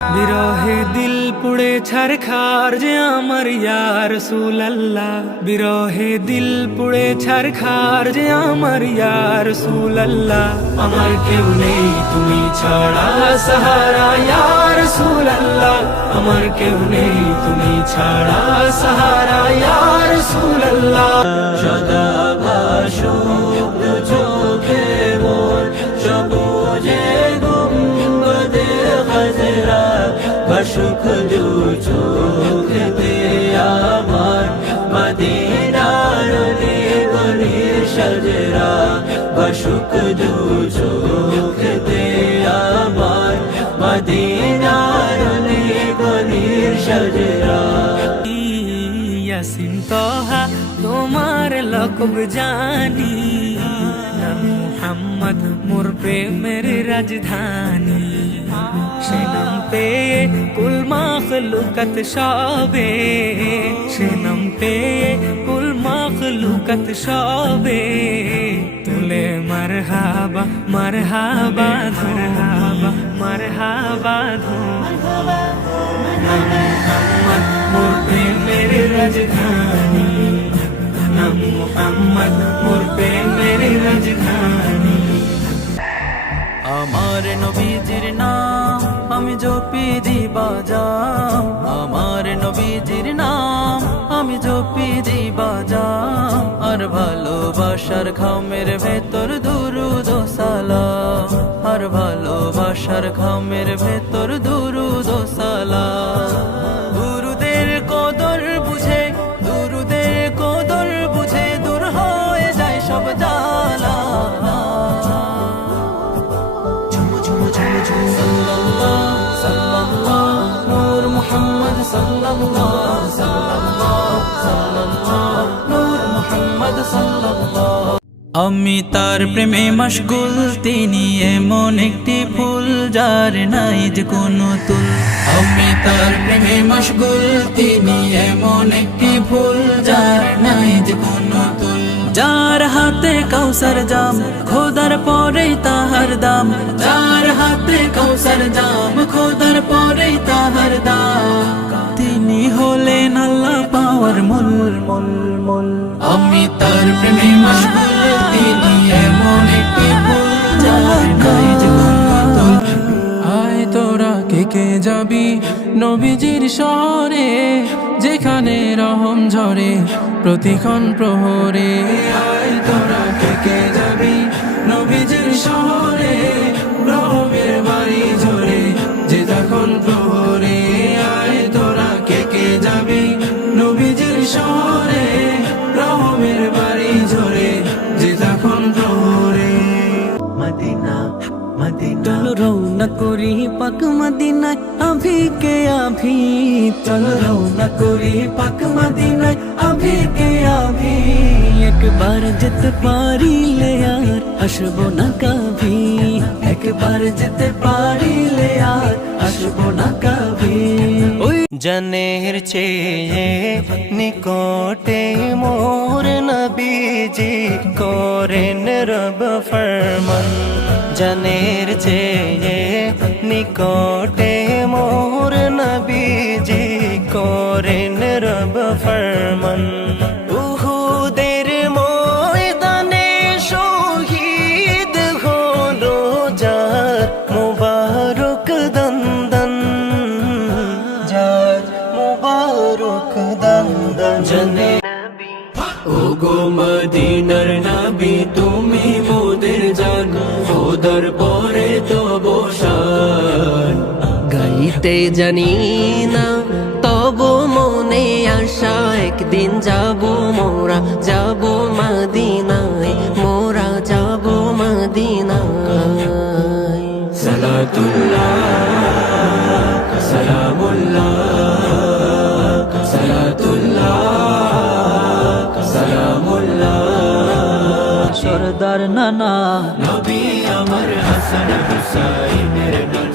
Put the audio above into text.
বিরহে দিল পুড়ে ছারখার যে আমার ইয়া রাসূলুল্লাহ, বিরহে দিল পুড়ে ছারখার যে আমার ইয়া রাসূলুল্লাহ। আমার কেউ নেই তুমি ছাড়া সাহারা ইয়া রাসূলুল্লাহ, আমার কেউ নেই তুমি ছাড়া সাহারা ইয়া রাসূলুল্লাহ। সদা ভাসুক চোখে মোর সবুজে গুম্বদে খাজরা, ভাসুক দু চোখে আমার মদিনার গলির সাজরা, ভাসুক দু চোখে আমার মদিনার গলির সাজরা। ইয়াসিন তোহা তোমার লকব জানি, নাম মুহাম্মদ মোর প্রেমের রাজধানী। সে নাম পেয়ে কুল মাখলুকাত সবে, সে নাম পেয়ে কুল মাখলুকাত সবে। তুলে মারহাবা মারহাবা মারহাবা মারহাবা নাম মুহাম্মদ মোর প্রেমের রাজধানী, নাম মুহাম্মদ মোর প্রেমের রাজধানী। আমার নবীজির নাম আমি জপি দিবাজাম, আমার নবীজির নাম আমি জপি দিবাজাম। আর ভালোবাসার খামের ভেতর দুরুদ ও সালাম, আর ভালোবাসার খামের ভেতর দুরুদ ও সালাম। দুরুদের কদর বুঝে, দুরুদের কদর বুঝে দূর হয়ে যায় সব জ্বালা। নূর মুহাম্মদ সাল্লাল্লাহু সাল্লাল্লাহু নূর মুহাম্মদ সাল্লাল্লাহু। আমি তার প্রেমে মশগুল, তিনি এমন একটি ফুল যার নাই যে কোনো তুল। আমি তার প্রেমে মশগুল, তিনি এমন একটি ফুল যার নাই যে কোনো তুল। যার হাতে কাউসার জাম খোদার পরেই তাহার দাম, যার হাতে কাউসার জাম খোদার পরেই তাহার দাম। তিনি হলেন আল্লাহ পাওয়ার মূল মূল মূল। আমি তার প্রেমে মশগুল, তিনি এমন একটি ফুল যার নাই যে কোনো তুল। আয় তোরা কে কে যাবি নবীজির শহরে, যেখানে রহম ঝরে প্রতিক্ষণ প্রহরে। আয় তোরা কে কে যাবি নবীজির শহরে, রহমের বাড়ি ঝরে যে তখন প্রহরে। আয় তোরা কে কে যাবি নবীজির শহরে, রহমের বাড়ি ঝরে যে তখন প্রহরে। মদিনা চলো রওনা করি পাক মদিনায় আভি কে আভি, চলো রওনা করি পাক মদিনায় আভি কে আভি। একবার যেতে পারিলে আর আসবো না কভি, একবার যেতে পারিলে আর আসবো না কভি। জানের চেয়ে নিকটে মোর নবীজি করেন রব ফরমান, জানের চেয়ে নিকটে মোর নবীজি করেন রব ফরমান। উহুদের ময়দানে শহীদ হলো যার মুবারক দন্দন, যার মুবারক দন্দন। জানে ওগো মদিনার নবী তুমি মোদের জান, খোদার পরে তব শান। গাইতে জানি না তবু মনে আশা, একদিন যাব মোরা যাব মদিনায়, মোরা যাব মদিনায়। সালাতুল্লাহ সালামুল্লাহ সালাতুল্লাহ সালামুল্লাহ। সরদার নানা নবী আমার হাসান হুসাইনের নানা।